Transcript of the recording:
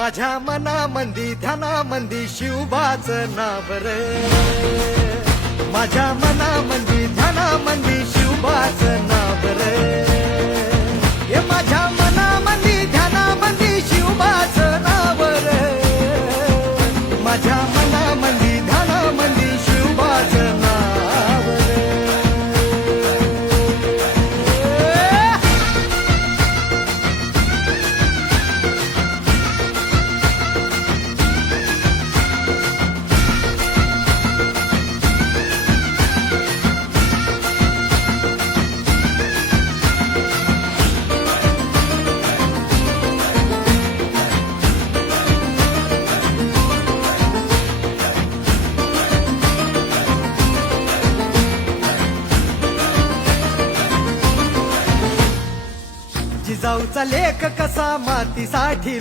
माझ्या मनामंदी ध्यानामंदी शिवबाचं नाव रे, माझ्या मनामंदी ध्यानामंदी शिवबाचं नाव रे, हे माझ्या मनामंदी ध्यानामंदी शिवबाचं नाव रे, माझ्या मनामंदी ध्यानामंदी शिवबाचं नाव रे. जिजाऊचा लेख कसा मातीसाठी